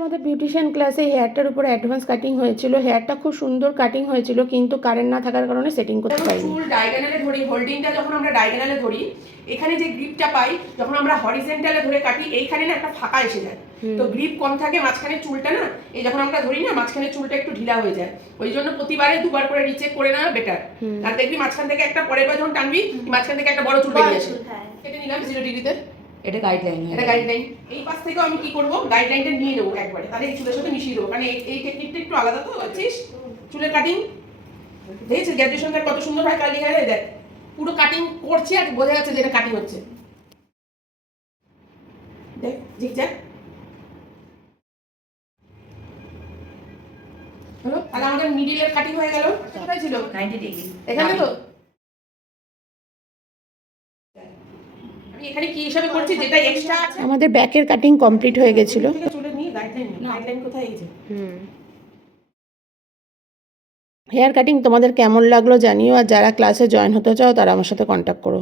আমাদের বিউটিশিয়ান ক্লাসে হেয়ারটার উপর অ্যাডভান্স কাটিং হয়েছিল। হেয়ারটা খুব সুন্দর কাটিং হয়েছিল, কিন্তু কারেন্ট না থাকার কারণে সেটিং করতে পারিনি। চুল ডায়াগোনালে ধরি, হোল্ডিংটা যখন আমরা ডায়াগোনালে ধরি, এখানে যে গ্রিপটা পাই, যখন আমরা হরিজন্টালে ধরে কাটি, এইখানে না একটা ফাঁকা এসে যায়। তো গ্রিপ কম থাকে, মাঝখানে চুলটা না, এই যখন আমরা ধরি না, মাঝখানে চুলটা একটু ঢিলা হয়ে যায়। ওই জন্য প্রতিবারে দুবার করে রিচেক করে নেওয়া বেটার। আর দেখবি মাঝখান থেকে একটা, পরের বার যখন টানবি, মাঝখান থেকে একটা বড় চুল বেরিয়ে আসে। কেটে নিলাম 0 ডিগ্রিতে। এটা গাইডলাইন, এটা গাইডলাইন। এই পাশ থেকেও আমি কি করব, গাইডলাইনটা নিয়ে নেবো একবারে, তাহলে এই চুলের সাথে মিশিয়ে দেবো, কারণ এই টেকনিকটা একটু আলাদা। তো আছিস চুলের কাটিং দেখেছিস গ্র্যাজুয়েশন কত সুন্দর হয় কার্লি হেয়ারে, দেখ পুরো কাটিং করছে আর বোঝা যাচ্ছে যে এটা কাটিং হচ্ছে। দেখ জিগজ্যাগ হলো। তাহলে আমাদের মিডিলের কাটিং হয়ে গেল। কোথায় ছিল? 90 ডিগ্রি এখানে তো আমি এখানে কি হিসাবে করছি, যেটা এক্সট্রা আছে। আমাদের ব্যাকের কাটিং কমপ্লিট হয়ে গেছিল। চুলে নিয়ে গাইডলাইন কোথায় এই যে। হেয়ার কাটিং তোমাদের কেমন লাগলো জানিও, আর যারা ক্লাসে জয়েন হতে চাও তারা আমার সাথে কন্ট্যাক্ট করো।